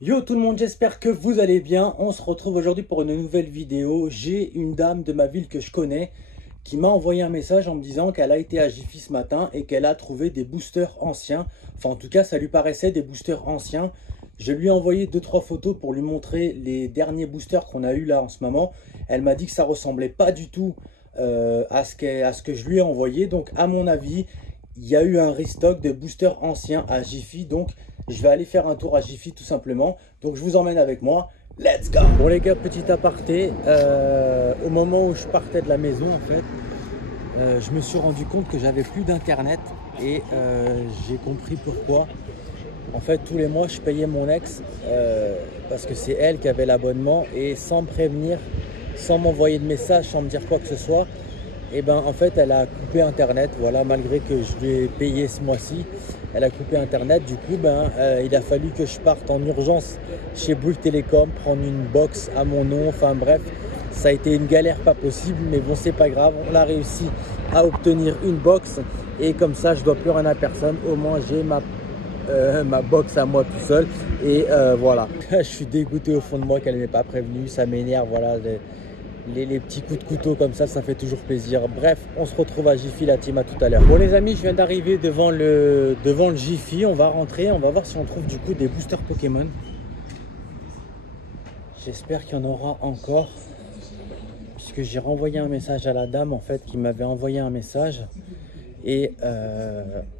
Yo tout le monde, j'espère que vous allez bien. On se retrouve aujourd'hui pour une nouvelle vidéo. J'ai une dame de ma ville que je connais qui m'a envoyé un message en me disant qu'elle a été à Jiffy ce matin et qu'elle a trouvé des boosters anciens. Enfin en tout cas ça lui paraissait des boosters anciens. Je lui ai envoyé 2-3 photos pour lui montrer les derniers boosters qu'on a eu là en ce moment. Elle m'a dit que ça ressemblait pas du tout à ce que je lui ai envoyé. Donc à mon avis, il y a eu un restock de boosters anciens à Jiffy. Donc je vais aller faire un tour à Jiffy tout simplement. Donc je vous emmène avec moi. Let's go! Bon les gars, petit aparté. Au moment où je partais de la maison en fait, je me suis rendu compte que j'avais plus d'internet. Et j'ai compris pourquoi. En fait tous les mois je payais mon ex parce que c'est elle qui avait l'abonnement. Et sans me prévenir, sans m'envoyer de message, sans me dire quoi que ce soit, et ben en fait elle a coupé internet. Voilà, malgré que je lui ai payé ce mois-ci, elle a coupé internet. Du coup il a fallu que je parte en urgence chez Bouygues Télécom prendre une box à mon nom. Enfin bref, ça a été une galère pas possible, mais bon c'est pas grave, on a réussi à obtenir une box et comme ça je dois plus rien à personne. Au moins j'ai ma box à moi tout seul et voilà. Je suis dégoûté au fond de moi qu'elle ne m'ait pas prévenu, ça m'énerve. Voilà, les petits coups de couteau comme ça fait toujours plaisir. Bref, on se retrouve à Jiffy, la team, à tout à l'heure. Bon les amis, je viens d'arriver devant le Jiffy. On va rentrer, on va voir si on trouve du coup des boosters Pokémon. J'espère qu'il y en aura encore, puisque j'ai renvoyé un message à la dame en fait qui m'avait envoyé un message. Et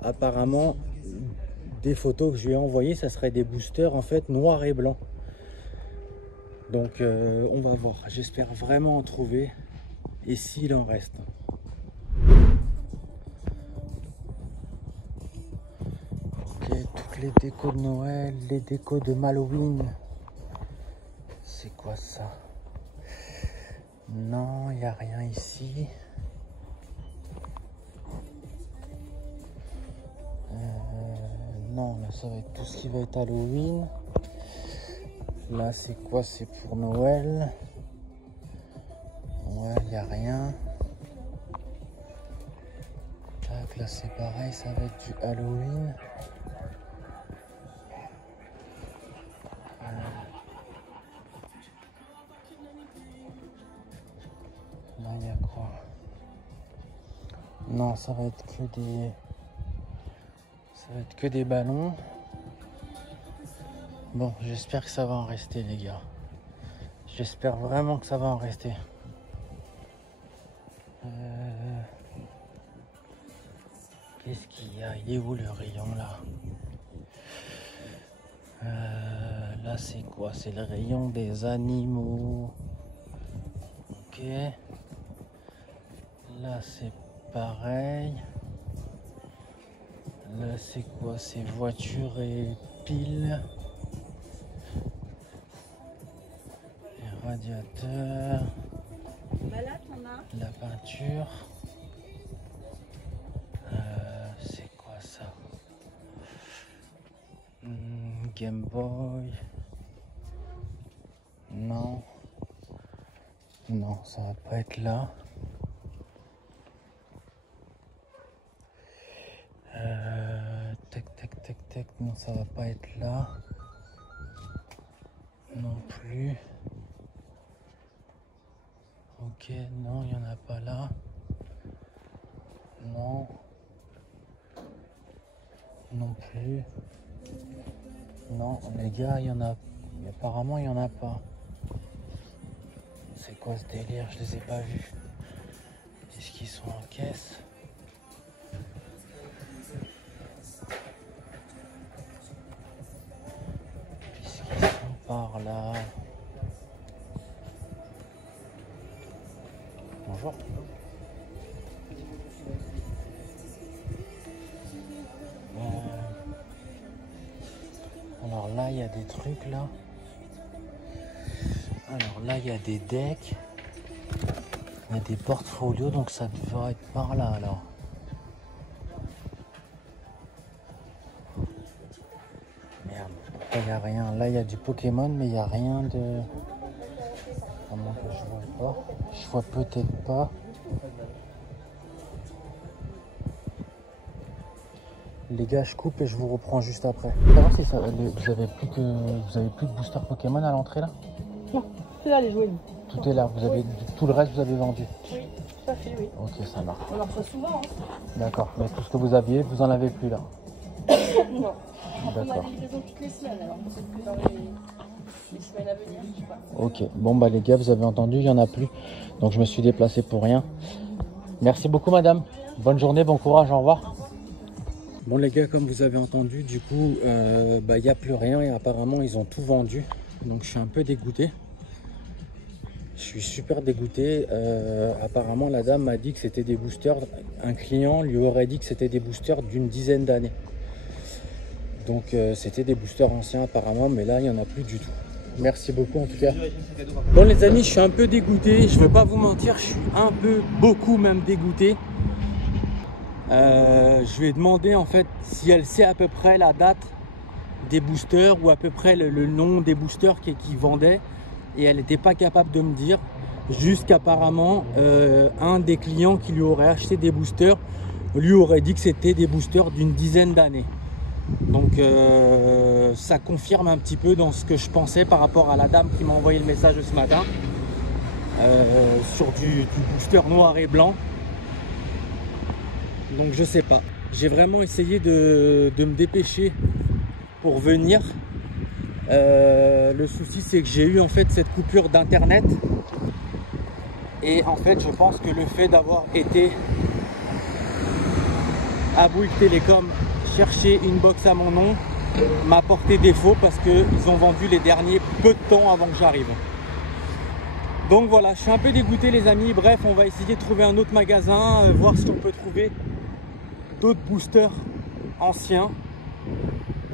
apparemment, des photos que je lui ai envoyées, ça serait des boosters en fait noirs et blancs. Donc on va voir, j'espère vraiment en trouver, et s'il en reste. Ok, toutes les décos de Noël, les décos de Halloween. C'est quoi ça? Non, il n'y a rien ici. Non, là ça va être tout ce qui va être Halloween. Là c'est quoi? C'est pour Noël. Ouais, il n'y a rien. Tac, là c'est pareil, ça va être du Halloween. Là il y a quoi? Non, ça va être que des ballons. Bon, j'espère que ça va en rester les gars. J'espère vraiment que ça va en rester. Qu'est-ce qu'il y a? Il est où le rayon là? Là c'est quoi? C'est le rayon des animaux. Ok. Là c'est pareil. Là c'est quoi? C'est voitures et piles. Les radiateurs. La peinture. C'est quoi ça? Game Boy. Non. Non, ça va pas être là. Tac. Non, ça va pas être là. Non plus. Ok, non, il n'y en a pas là. Non. Non plus. Non, les gars, il y en a. Apparemment, il n'y en a pas. C'est quoi ce délire? Je les ai pas vus. Est-ce qu'ils sont en caisse? Puisqu'ils sont par là. Bonjour. Alors là, il y a des trucs là. Alors là, il y a des decks. Il y a des portfolios, donc ça devrait être par là alors. Merde, pourquoi il n'y a rien? Là, il y a du Pokémon, mais il n'y a rien de... À moins que je vois pas. Je vois peut-être pas. Les gars, je coupe et je vous reprends juste après. Savoir si ça, vous avez plus de booster Pokémon à l'entrée là? Non, c'est là les jouets. Tout est là, tout le reste vous avez vendu? Oui, tout à fait, oui. Ok, ça marche. On en reçoit souvent. Hein. D'accord, mais tout ce que vous aviez, vous en avez plus là? Non. On a D'accord. des livraisons toutes les semaines, alors peut-être que dans les semaines à venir, je sais pas. Ok, bon bah les gars, vous avez entendu, il n'y en a plus. Donc je me suis déplacé pour rien. Merci beaucoup madame. Bonne journée, bon courage, au revoir. Bon les gars, comme vous avez entendu, du coup, il n'y a plus rien et apparemment ils ont tout vendu. Donc je suis un peu dégoûté. Je suis super dégoûté. Apparemment la dame m'a dit que c'était des boosters. Un client lui aurait dit que c'était des boosters d'une dizaine d'années. Donc c'était des boosters anciens apparemment, mais là il n'y en a plus du tout. Merci beaucoup en tout cas. Bon les amis, je suis un peu dégoûté, je ne vais pas vous mentir, je suis beaucoup même dégoûté. Je lui ai demandé en fait si elle sait à peu près la date des boosters ou à peu près le nom des boosters qui vendait, et elle n'était pas capable de me dire, jusqu'apparemment un des clients qui lui aurait acheté des boosters lui aurait dit que c'était des boosters d'une dizaine d'années. Donc ça confirme un petit peu dans ce que je pensais par rapport à la dame qui m'a envoyé le message ce matin sur du booster noir et blanc. Donc je sais pas, j'ai vraiment essayé de me dépêcher pour venir. Le souci c'est que j'ai eu en fait cette coupure d'internet, et en fait je pense que le fait d'avoir été à Bouygues Télécom chercher une box à mon nom m'a porté défaut, parce qu'ils ont vendu les derniers peu de temps avant que j'arrive. Donc voilà, je suis un peu dégoûté les amis. Bref, on va essayer de trouver un autre magasin, voir si on peut trouver d'autres boosters anciens.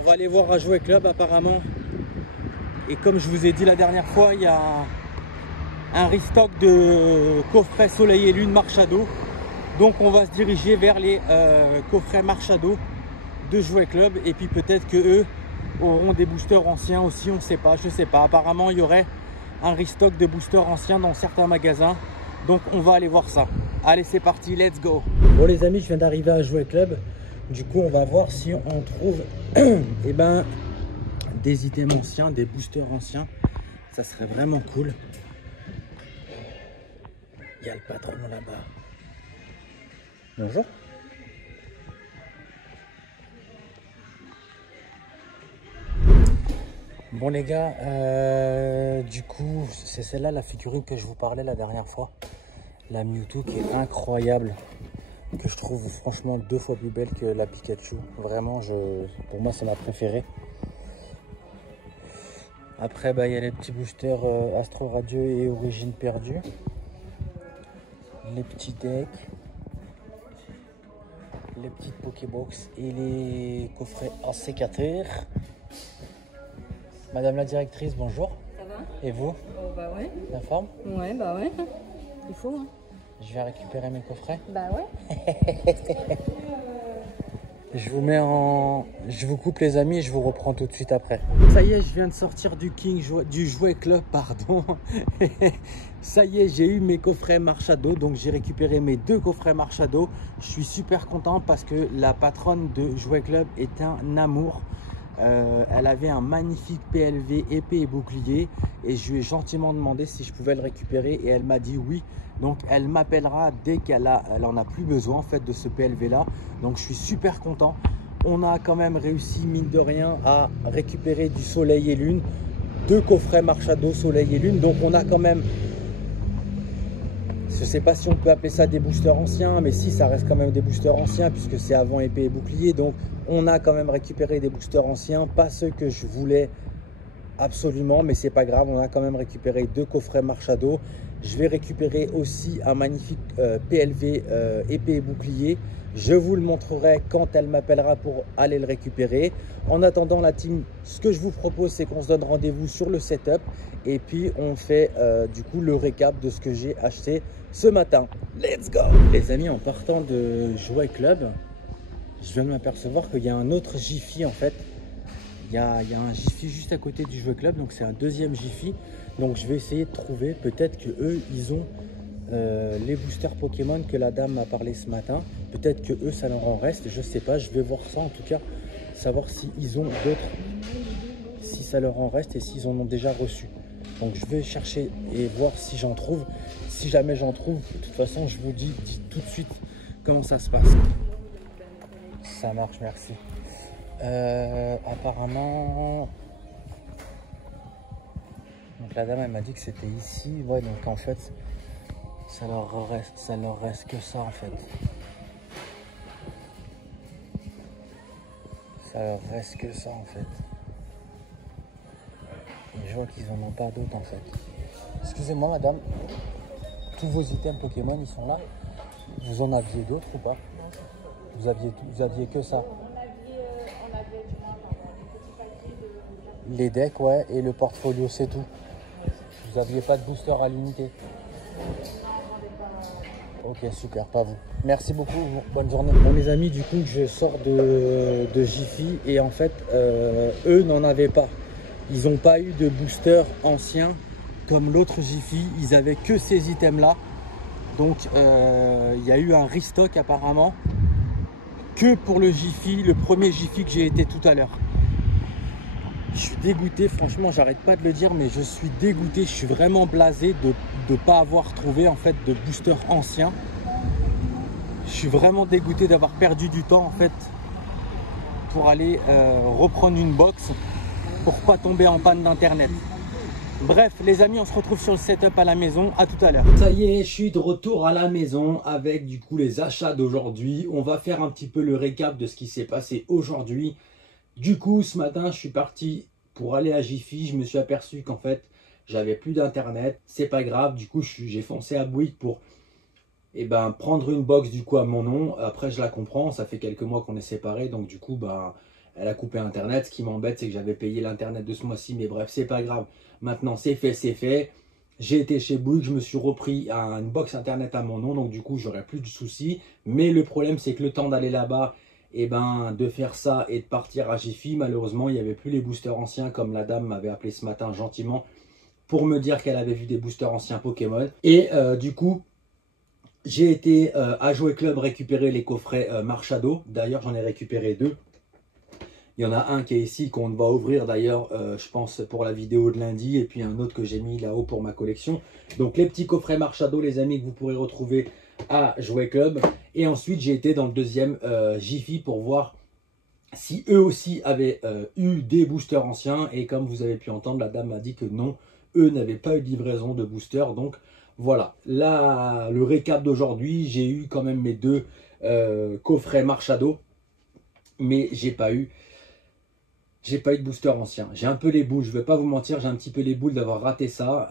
On va aller voir à Jouet Club apparemment. Et comme je vous ai dit la dernière fois, il y a un restock de coffrets Soleil et Lune Marchado. Donc on va se diriger vers les coffrets Marchado de Jouet Club, et puis peut-être que eux auront des boosters anciens aussi, on ne sait pas, je sais pas. Apparemment il y aurait un restock de boosters anciens dans certains magasins, donc on va aller voir ça. Allez, c'est parti, let's go. Bon les amis, je viens d'arriver à Jouet Club, du coup on va voir si on trouve eh ben, des items anciens, des boosters anciens. Ça serait vraiment cool. Il y a le patron là-bas. Bonjour. Bon les gars, du coup c'est celle-là la figurine que je vous parlais la dernière fois, la Mewtwo, qui est incroyable, que je trouve franchement 2 fois plus belle que la Pikachu. Vraiment, pour moi c'est ma préférée. Après il y a les petits boosters Astro Radieux et Origine Perdue, les petits decks, les petites Pokébox et les coffrets AC4R. Madame la directrice, bonjour. Ça va? Et vous? Oh bah ouais. La forme? Ouais, bah ouais. Il faut, hein. Je vais récupérer mes coffrets. Bah ouais. Je vous coupe les amis et je vous reprends tout de suite après. Ça y est, je viens de sortir du Jouet Club, pardon. Ça y est, j'ai eu mes coffrets Marchado, donc j'ai récupéré mes 2 coffrets Marchado. Je suis super content parce que la patronne de Jouet Club est un amour. Elle avait un magnifique PLV épée et bouclier, et je lui ai gentiment demandé si je pouvais le récupérer et elle m'a dit oui. Donc elle m'appellera dès qu'elle en a plus besoin en fait de ce PLV là. Donc je suis super content. On a quand même réussi mine de rien à récupérer du Soleil et Lune, 2 coffrets Marchado Soleil et Lune. Donc on a quand même, je sais pas si on peut appeler ça des boosters anciens, mais si, ça reste quand même des boosters anciens puisque c'est avant épée et bouclier. Donc on a quand même récupéré des boosters anciens, pas ceux que je voulais absolument, mais c'est pas grave, on a quand même récupéré 2 coffrets Marchado. Je vais récupérer aussi un magnifique PLV épée et bouclier. Je vous le montrerai quand elle m'appellera pour aller le récupérer. En attendant la team, ce que je vous propose, c'est qu'on se donne rendez-vous sur le setup et puis on fait du coup le récap de ce que j'ai acheté ce matin. Let's go les amis. En partant de Jouet Club, je viens de m'apercevoir qu'il y a un autre Jiffy en fait. Il y a un Jiffy juste à côté du Jouet Club, donc c'est un deuxième Jiffy. Donc je vais essayer de trouver, peut-être que eux ils ont les boosters Pokémon que la dame m'a parlé ce matin. Peut-être que eux, ça leur en reste, je sais pas. Je vais voir ça en tout cas, savoir s'ils ont d'autres, si ça leur en reste et s'ils en ont déjà reçu. Donc je vais chercher et voir si j'en trouve. Si jamais j'en trouve, de toute façon, je vous dis tout de suite comment ça se passe. Ça marche, merci. Apparemment, donc la dame elle m'a dit que c'était ici. Ouais, donc en fait, ça leur reste que ça en fait. Ça leur reste que ça en fait. Et je vois qu'ils en ont pas d'autres en fait. Excusez-moi madame, tous vos items Pokémon ils sont là. Vous en aviez d'autres ou pas? Vous aviez que ça? On avait du moins les petits paquets de... Les decks, ouais, et le portfolio, c'est tout. Vous aviez pas de booster à l'unité? Ok, super, pas vous. Merci beaucoup, bonne journée. Bon les amis, du coup, je sors de Jiffy et en fait, eux n'en avaient pas. Ils n'ont pas eu de booster ancien comme l'autre Jiffy. Ils avaient que ces items-là. Donc, il y a eu un restock apparemment que pour le Jiffy, le premier Jiffy que j'ai été tout à l'heure. Je suis dégoûté, franchement, j'arrête pas de le dire, mais je suis dégoûté. Je suis vraiment blasé de ne pas avoir trouvé en fait de booster ancien. Je suis vraiment dégoûté d'avoir perdu du temps en fait pour aller reprendre une box pour pas tomber en panne d'internet. Bref, les amis, on se retrouve sur le setup à la maison. À tout à l'heure. Ça y est, je suis de retour à la maison avec du coup les achats d'aujourd'hui. On va faire un petit peu le récap de ce qui s'est passé aujourd'hui. Du coup, ce matin, je suis parti pour aller à Jiffy. Je me suis aperçu qu'en fait, j'avais plus d'internet. C'est pas grave. Du coup, j'ai foncé à Bouygues pour prendre une box du coup à mon nom. Après, je la comprends. Ça fait quelques mois qu'on est séparés. Donc du coup, elle a coupé internet. Ce qui m'embête, c'est que j'avais payé l'internet de ce mois-ci. Mais bref, c'est pas grave. Maintenant, c'est fait, c'est fait. J'ai été chez Bouygues. Je me suis repris une box internet à mon nom. Donc du coup, j'aurai plus de soucis. Mais le problème, c'est que le temps d'aller là-bas, de faire ça et de partir à Jiffy, malheureusement, il n'y avait plus les boosters anciens comme la dame m'avait appelé ce matin gentiment pour me dire qu'elle avait vu des boosters anciens Pokémon. Et du coup, j'ai été à Jouet Club récupérer les coffrets Marshado. D'ailleurs, j'en ai récupéré 2. Il y en a un qui est ici, qu'on va ouvrir d'ailleurs, je pense, pour la vidéo de lundi. Et puis un autre que j'ai mis là-haut pour ma collection. Donc les petits coffrets Marshado, les amis, que vous pourrez retrouver à Jouet Club. Et ensuite, j'ai été dans le deuxième Jiffy pour voir si eux aussi avaient eu des boosters anciens. Et comme vous avez pu entendre, la dame m'a dit que non, eux n'avaient pas eu de livraison de boosters. Donc voilà, là, le récap d'aujourd'hui, j'ai eu quand même mes 2 coffrets Marshado. Mais j'ai pas eu de booster ancien. J'ai un peu les boules, je vais pas vous mentir, j'ai un petit peu les boules d'avoir raté ça.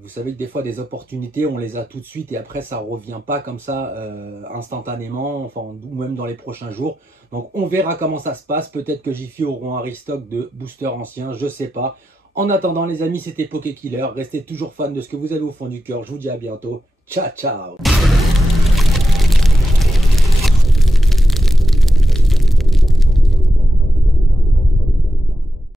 Vous savez que des fois des opportunités, on les a tout de suite et après ça revient pas comme ça instantanément, enfin, ou même dans les prochains jours. Donc on verra comment ça se passe. Peut-être que Jiffy auront un restock de boosters anciens, je sais pas. En attendant les amis, c'était PokéKiller. Restez toujours fan de ce que vous avez au fond du cœur. Je vous dis à bientôt. Ciao, ciao.